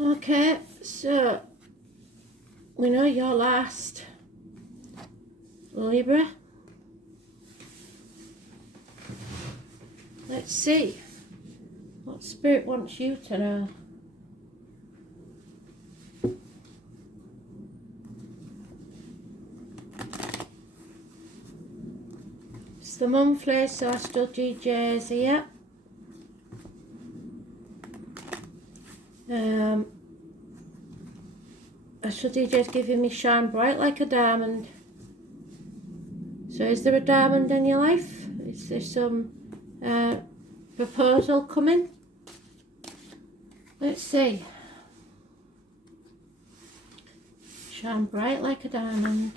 Okay, so we know your last, Libra. Let's see what Spirit wants you to know. It's the monthly, so Astrology J's here. Astrology J's giving me shine bright like a diamond. So is there a diamond in your life? Is there some proposal coming? Let's see. Shine bright like a diamond.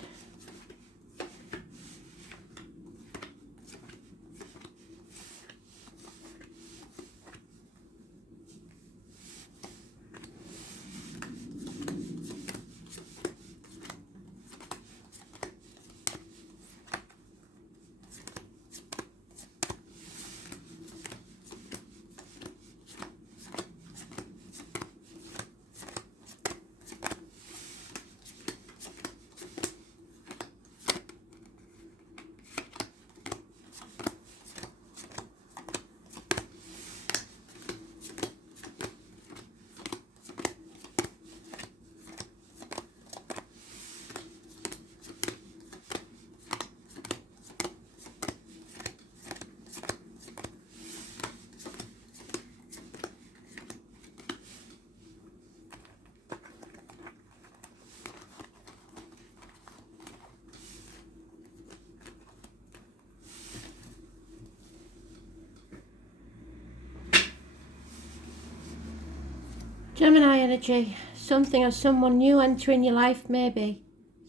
Gemini energy, something or someone new entering your life maybe.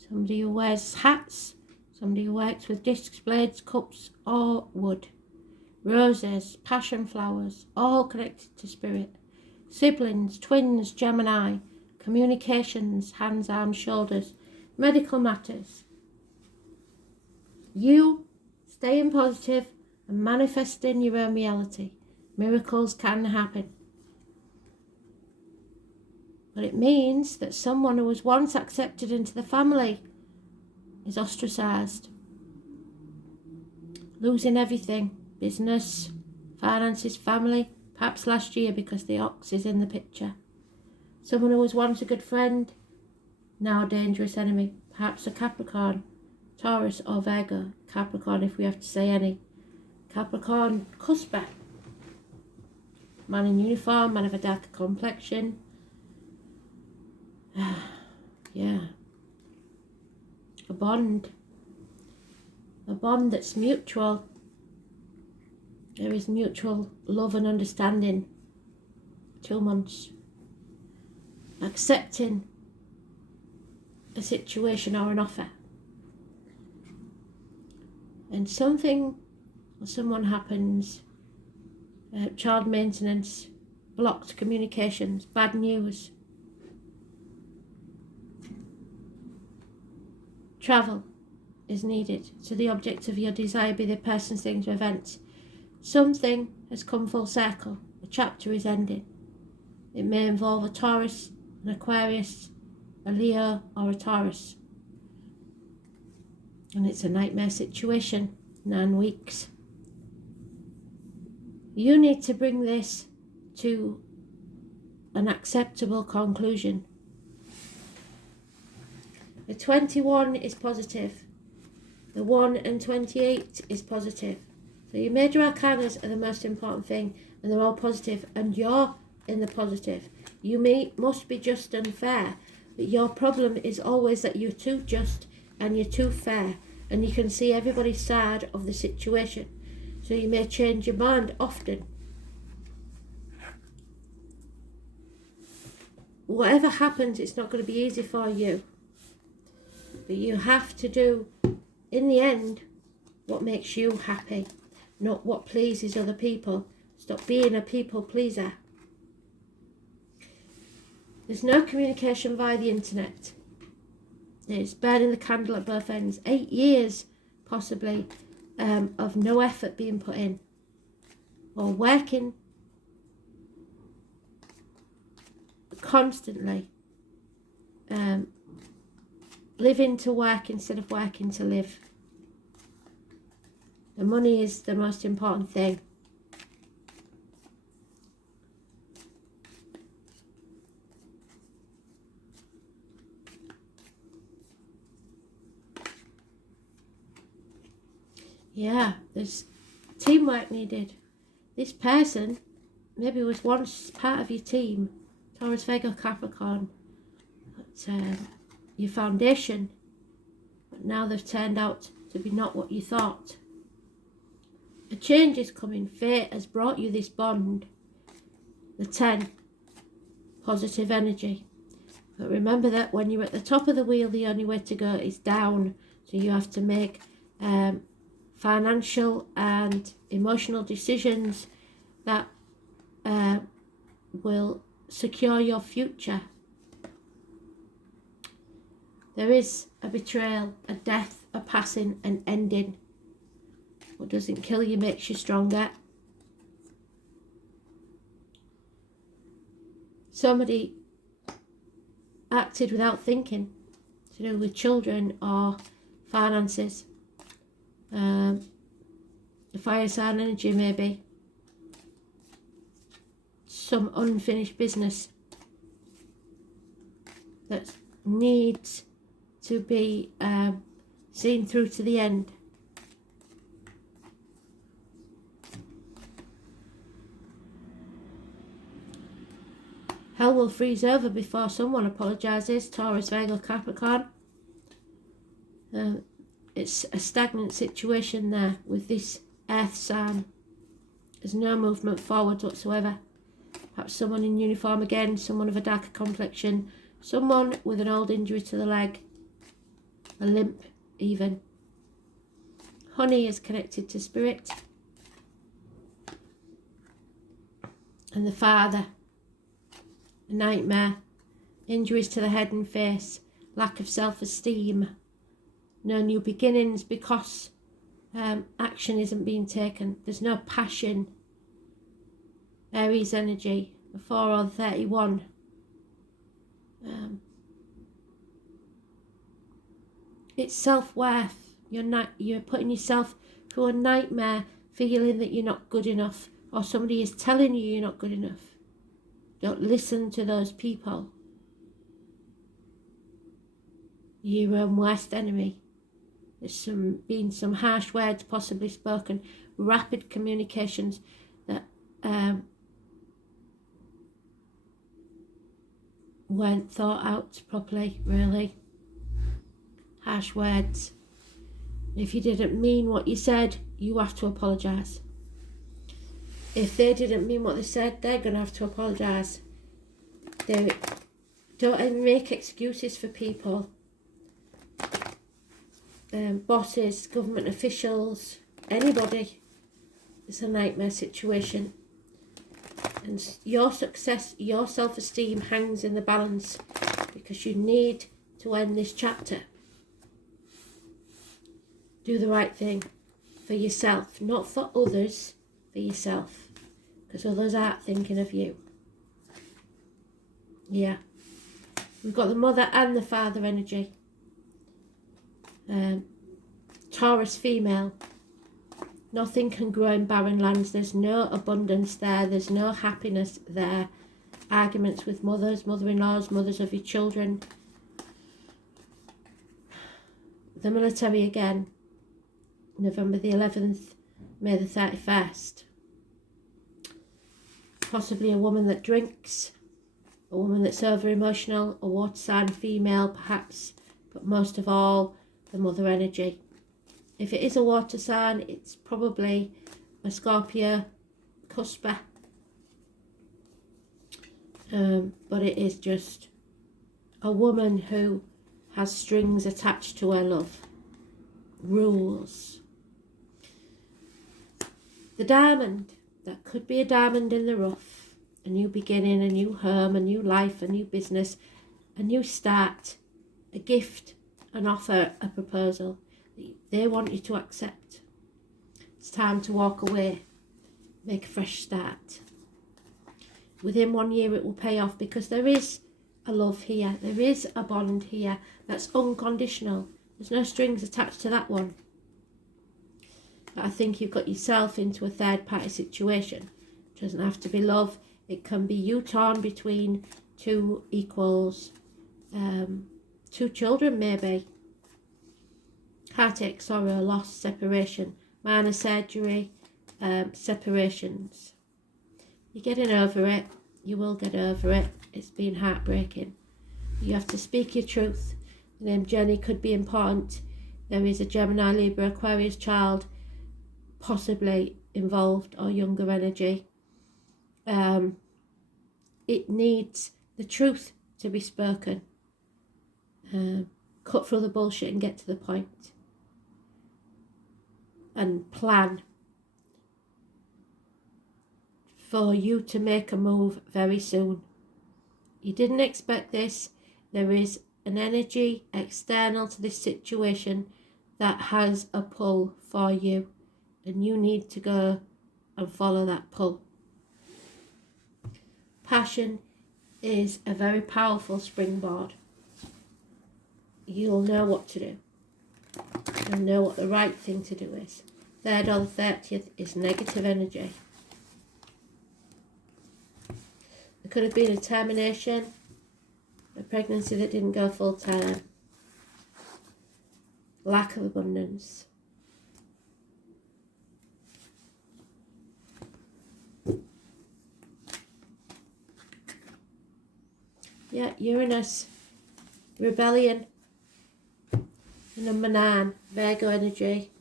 Somebody who wears hats, somebody who works with discs, blades, cups or wood. Roses, passion flowers, all connected to spirit. Siblings, twins, Gemini, communications, hands, arms, shoulders, medical matters. You staying positive and manifesting your own reality. Miracles can happen. But it means that someone who was once accepted into the family is ostracised. Losing everything. Business, finances, family. Perhaps last year because the ox is in the picture. Someone who was once a good friend, now a dangerous enemy. Perhaps a Capricorn, Taurus or Virgo. Capricorn if we have to say any. Capricorn, cusper. Man in uniform, man of a darker complexion. Yeah. A bond that's mutual. There is mutual love and understanding. 2 months. Accepting a situation or an offer. And something or someone happens. Child maintenance, blocked communications, bad news. Travel is needed, so the object of your desire be the person, things, or events. Something has come full circle. A chapter is ending. It may involve a Taurus, an Aquarius, a Leo, or a Taurus. And it's a nightmare situation. 9 weeks. You need to bring this to an acceptable conclusion. The 21 is positive. The 1 and 28 is positive. So your major arcanas are the most important thing, and they're all positive, and you're in the positive. You must be just and fair, but your problem is always that you're too just and you're too fair, and you can see everybody's side of the situation. So you may change your mind often. Whatever happens, it's not going to be easy for you. But you have to do, in the end, what makes you happy, not what pleases other people. Stop being a people pleaser. There's no communication via the internet. It's burning the candle at both ends. 8 years, possibly, of no effort being put in. Or working constantly living to work instead of working to live. The money is the most important thing. Yeah, there's teamwork needed. This person maybe was once part of your team, Taurus, Virgo, Capricorn, but your foundation, but now they've turned out to be not what you thought. A change is coming. Fate has brought you this bond. The 10, positive energy. But remember that when you're at the top of the wheel, the only way to go is down. So you have to make financial and emotional decisions that will secure your future. There is a betrayal, a death, a passing, an ending. What doesn't kill you makes you stronger. Somebody acted without thinking, to do with children or finances. The fire sign energy, maybe. Some unfinished business that needs to be seen through to the end. Hell will freeze over before someone apologises, Taurus, Virgo, Capricorn. It's a stagnant situation there with this earth sign. There's no movement forward whatsoever. Perhaps someone in uniform again, someone of a darker complexion, someone with an old injury to the leg, a limp even. Honey is connected to spirit. And the father, a nightmare, injuries to the head and face, lack of self-esteem, no new beginnings because action isn't being taken. There's no passion. Aries energy, a 4 on 31. It's self-worth. You're putting yourself through a nightmare, feeling that you're not good enough, or somebody is telling you you're not good enough. Don't listen to those people. You're your own worst enemy. There's been some harsh words possibly spoken, rapid communications that weren't thought out properly, really. Harsh words. If you didn't mean what you said, you have to apologise. If they didn't mean what they said, they're going to have to apologise. Don't make excuses for people. Bosses, government officials, anybody. It's a nightmare situation. And your success, your self-esteem hangs in the balance because you need to end this chapter. Do the right thing for yourself, not for others, for yourself. Because others aren't thinking of you. Yeah. We've got the mother and the father energy. Taurus female. Nothing can grow in barren lands. There's no abundance there. There's no happiness there. Arguments with mothers, mother-in-laws, mothers of your children. The military again. November the 11th, May the 31st. Possibly a woman that drinks. A woman that's over-emotional. A water sign female perhaps. But most of all, the mother energy. If it is a water sign, it's probably a Scorpio, cusper. But it is just a woman who has strings attached to her love. Rules. The diamond. That could be a diamond in the rough. A new beginning, a new home, a new life, a new business, a new start, a gift, an offer, a proposal. They want you to accept. It's time to walk away, make a fresh start. within 1 year it will pay off, because there is a love here. There is a bond here that's unconditional. There's no strings attached to that one. But I think you've got yourself into a third party situation. It doesn't have to be love. It can be you torn between two equals, two children maybe. Heartache, sorrow, loss, separation, minor surgery, separations. You're getting over it. You will get over it. It's been heartbreaking. You have to speak your truth. The name Jenny could be important. There is a Gemini, Libra, Aquarius child possibly involved, or younger energy. It needs the truth to be spoken. Cut through the bullshit and get to the point. And plan for you to make a move very soon. You didn't expect this. There is an energy external to this situation that has a pull for you, and you need to go and follow that pull. Passion is a very powerful springboard. You'll know what to do. You'll know what the right thing to do is. 3rd or the 30th is negative energy. There could have been a termination, a pregnancy that didn't go full term, lack of abundance. Yeah, Uranus, rebellion. Number 9, Virgo energy.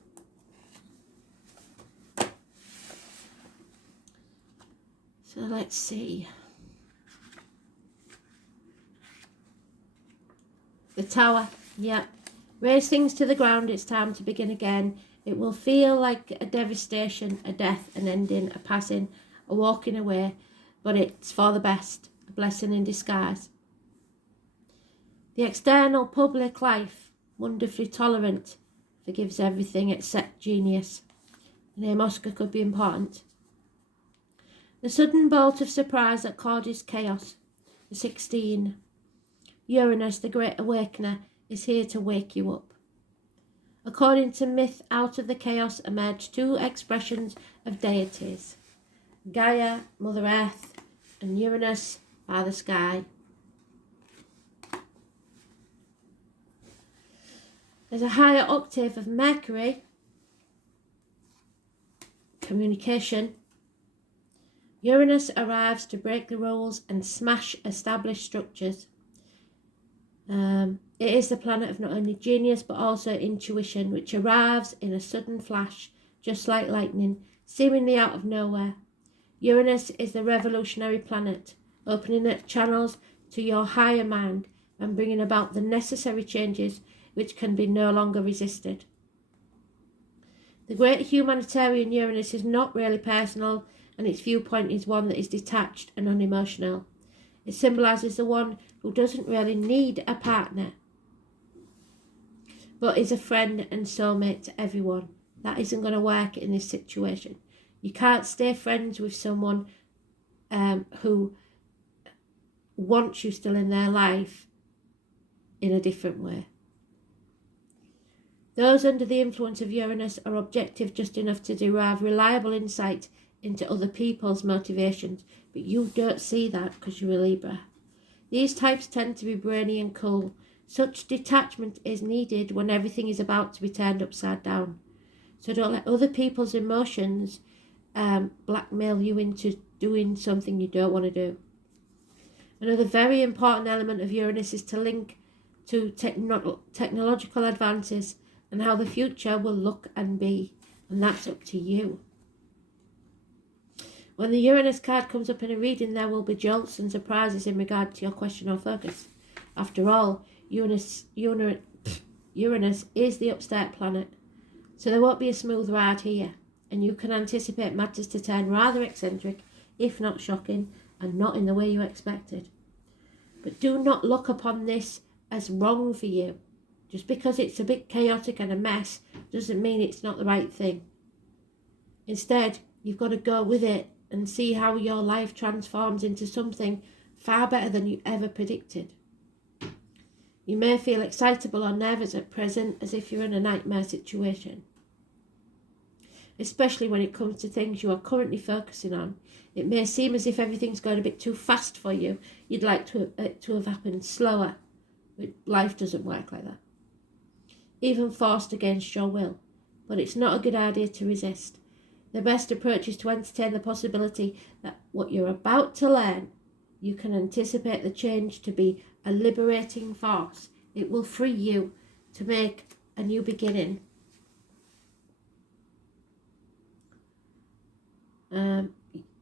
So let's see. The Tower, yeah. Raise things to the ground, it's time to begin again. It will feel like a devastation, a death, an ending, a passing, a walking away, but it's for the best, a blessing in disguise. The external public life, wonderfully tolerant, forgives everything except genius. The name Oscar could be important. The sudden bolt of surprise that causes chaos. The 16. Uranus, the great awakener, is here to wake you up. According to myth, out of the chaos emerge 2 expressions of deities. Gaia, Mother Earth, and Uranus, Father Sky. There's a higher octave of Mercury, communication. Uranus arrives to break the rules and smash established structures. It is the planet of not only genius but also intuition, which arrives in a sudden flash, just like lightning, seemingly out of nowhere. Uranus is the revolutionary planet, opening up channels to your higher mind and bringing about the necessary changes which can be no longer resisted. The great humanitarian Uranus is not really personal, and its viewpoint is one that is detached and unemotional. It symbolises the one who doesn't really need a partner, but is a friend and soulmate to everyone. That isn't going to work in this situation. You can't stay friends with someone who wants you still in their life in a different way. Those under the influence of Uranus are objective just enough to derive reliable insight into other people's motivations, but you don't see that because you're a Libra. These types tend to be brainy and cool. Such detachment is needed when everything is about to be turned upside down. So don't let other people's emotions blackmail you into doing something you don't want to do. Another very important element of Uranus is to link to technological advances and how the future will look and be, and that's up to you. When the Uranus card comes up in a reading, there will be jolts and surprises in regard to your question or focus. After all, Uranus is the upstart planet, so there won't be a smooth ride here, and you can anticipate matters to turn rather eccentric, if not shocking, and not in the way you expected. But do not look upon this as wrong for you. Just because it's a bit chaotic and a mess doesn't mean it's not the right thing. Instead, you've got to go with it and see how your life transforms into something far better than you ever predicted. You may feel excitable or nervous at present, as if you're in a nightmare situation. Especially when it comes to things you are currently focusing on. It may seem as if everything's going a bit too fast for you. You'd like to have happened slower, but life doesn't work like that. Even forced against your will. But it's not a good idea to resist. The best approach is to entertain the possibility that what you're about to learn, you can anticipate the change to be a liberating force. It will free you to make a new beginning.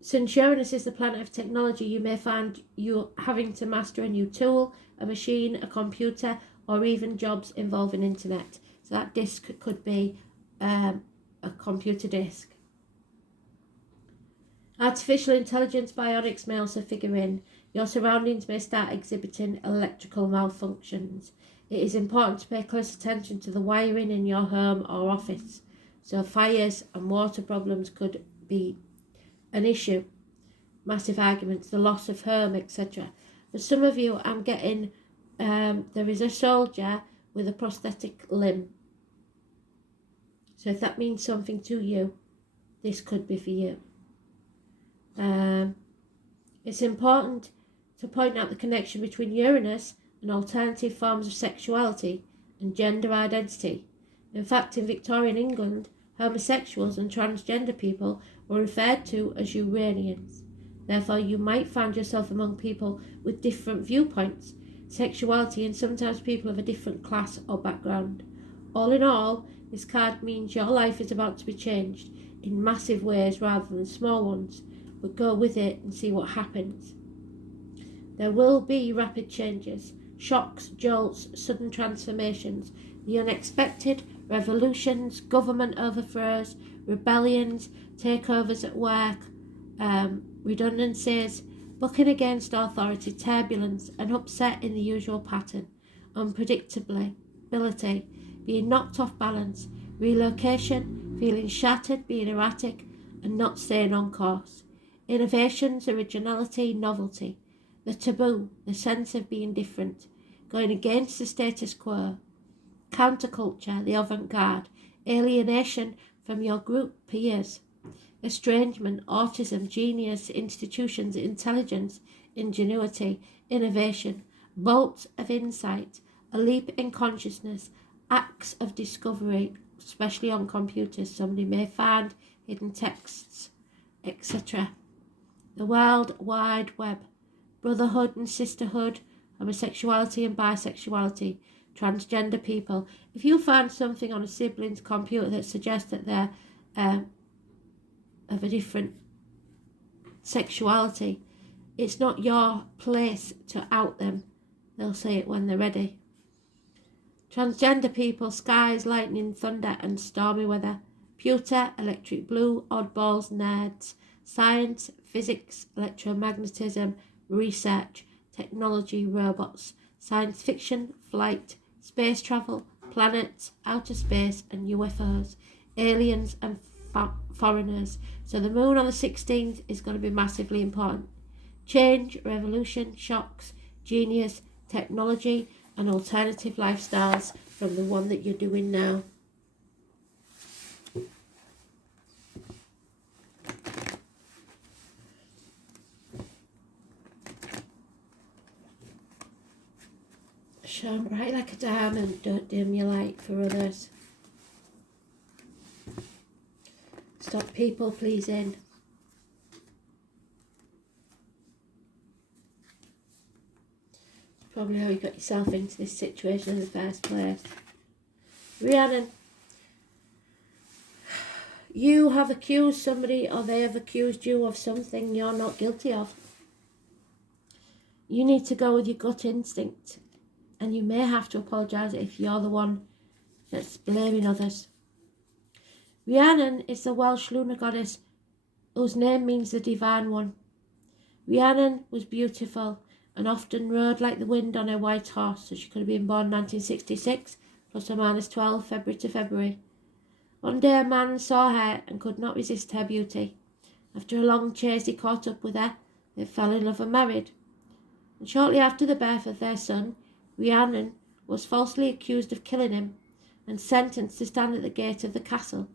Since Uranus is the planet of technology, you may find you having to master a new tool, a machine, a computer, or even jobs involving internet. So that disc could be a computer disc. Artificial intelligence bionics may also figure in. Your surroundings may start exhibiting electrical malfunctions. It is important to pay close attention to the wiring in your home or office. So fires and water problems could be an issue. Massive arguments, the loss of home, etc. For some of you, I'm getting there is a soldier with a prosthetic limb. So if that means something to you, this could be for you. It's important to point out the connection between Uranus and alternative forms of sexuality and gender identity. In fact, in Victorian England, homosexuals and transgender people were referred to as Uranians. Therefore, you might find yourself among people with different viewpoints, sexuality, and sometimes people of a different class or background. All in all, this card means your life is about to be changed in massive ways rather than small ones, but go with it and see what happens. There will be rapid changes, shocks, jolts, sudden transformations, the unexpected, revolutions, government overthrows, rebellions, takeovers at work, redundancies, bucking against authority, turbulence, and upset in the usual pattern, unpredictability, being knocked off balance, relocation, feeling shattered, being erratic, and not staying on course. Innovations, originality, novelty, the taboo, the sense of being different, going against the status quo, counterculture, the avant-garde, alienation from your group peers, estrangement, autism, genius, institutions, intelligence, ingenuity, innovation, bolts of insight, a leap in consciousness, acts of discovery, especially on computers. Somebody may find hidden texts, etc. The World Wide Web, brotherhood and sisterhood, homosexuality and bisexuality, transgender people. If you find something on a sibling's computer that suggests that they're of a different sexuality, it's not your place to out them. They'll say it when they're ready. Transgender people, skies, lightning, thunder and stormy weather. Pewter, electric blue, oddballs, nerds. Science, physics, electromagnetism, research, technology, robots. Science fiction, flight, space travel, planets, outer space and UFOs. Aliens and foreigners. So the moon on the 16th is going to be massively important. Change, revolution, shocks, genius, technology and alternative lifestyles from the one that you're doing now. Shine bright like a diamond, don't dim your light for others. Stop people pleasing. It's probably how you got yourself into this situation in the first place. Rhiannon, you have accused somebody or they have accused you of something you're not guilty of. You need to go with your gut instinct, and you may have to apologise if you're the one that's blaming others. Rhiannon is the Welsh lunar goddess whose name means the divine one. Rhiannon was beautiful and often rode like the wind on her white horse, so she could have been born 1966, plus or minus 12, February to February. One day a man saw her and could not resist her beauty. After a long chase, he caught up with her. They fell in love and married. And shortly after the birth of their son, Rhiannon was falsely accused of killing him and sentenced to stand at the gate of the castle.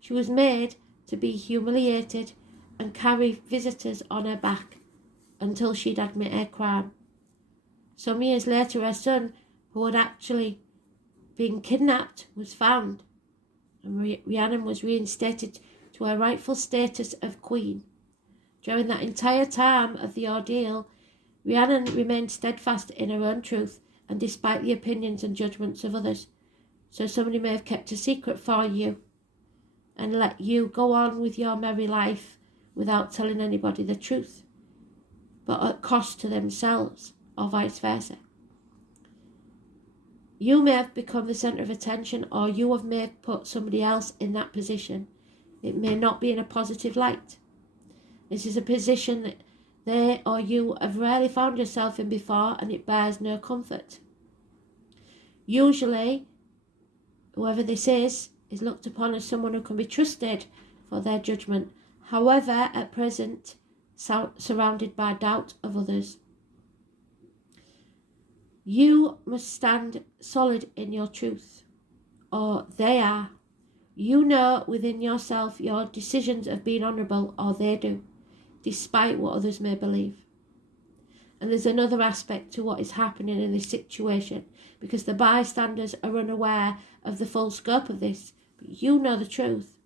She was made to be humiliated and carry visitors on her back until she'd admit her crime. Some years later, her son, who had actually been kidnapped, was found, and Rhiannon was reinstated to her rightful status of queen. During that entire time of the ordeal, Rhiannon remained steadfast in her own truth, and despite the opinions and judgments of others. So somebody may have kept a secret for you and let you go on with your merry life without telling anybody the truth, but at cost to themselves, or vice versa. You may have become the centre of attention, or you may have put somebody else in that position. It may not be in a positive light. This is a position that they or you have rarely found yourself in before, and it bears no comfort. Usually, whoever this is looked upon as someone who can be trusted for their judgment. However, at present, surrounded by doubt of others. You must stand solid in your truth, or they are. You know within yourself your decisions have been honourable, or they do, despite what others may believe. And there's another aspect to what is happening in this situation, because the bystanders are unaware of the full scope of this, but you know the truth.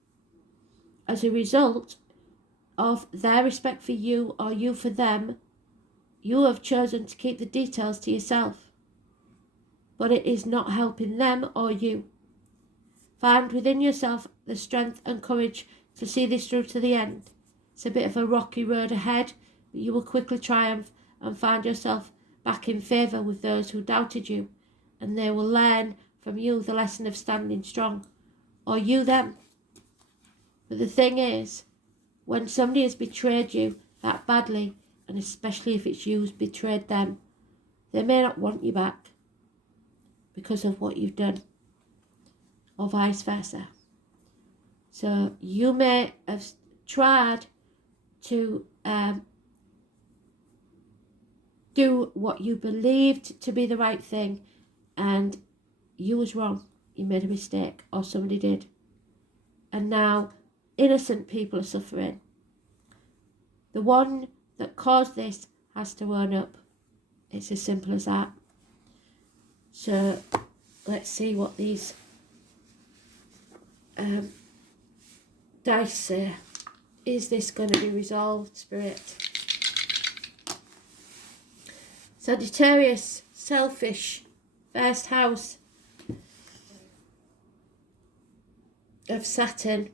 As a result of their respect for you or you for them, you have chosen to keep the details to yourself. But it is not helping them or you. Find within yourself the strength and courage to see this through to the end. It's a bit of a rocky road ahead, but you will quickly triumph and find yourself back in favour with those who doubted you, and they will learn from you the lesson of standing strong, or you them. But the thing is, when somebody has betrayed you that badly, and especially if it's you who's betrayed them, they may not want you back because of what you've done, or vice versa. So you may have tried to do what you believed to be the right thing, and you was wrong. You made a mistake, or somebody did. And now innocent people are suffering. The one that caused this has to own up. It's as simple as that. So let's see what these dice say. Is this going to be resolved, Spirit? Sagittarius, selfish, first house of Saturn.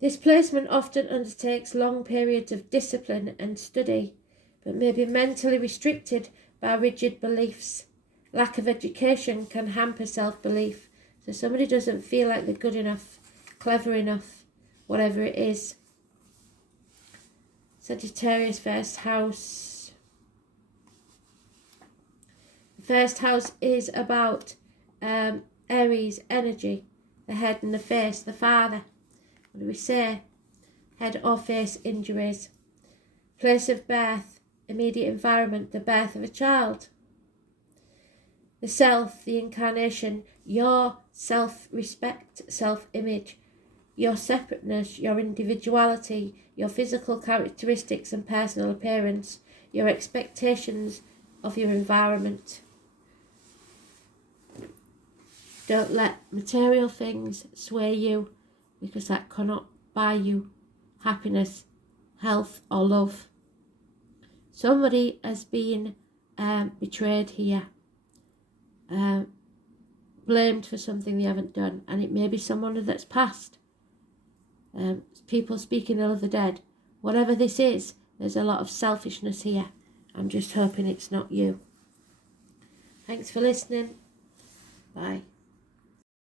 This placement often undertakes long periods of discipline and study, but may be mentally restricted by rigid beliefs. Lack of education can hamper self-belief, so somebody doesn't feel like they're good enough, clever enough, whatever it is. Sagittarius, first house. The first house is about Aries, energy, the head and the face, the father. What do we say? Head or face injuries. Place of birth, immediate environment, the birth of a child. The self, the incarnation, your self-respect, self-image, your separateness, your individuality, your physical characteristics and personal appearance, your expectations of your environment. Don't let material things sway you, because that cannot buy you happiness, health or love. Somebody has been betrayed here, blamed for something they haven't done, and it may be someone that's passed. People speaking ill of the dead. Whatever this is, there's a lot of selfishness here. I'm just hoping it's not you. Thanks for listening. Bye.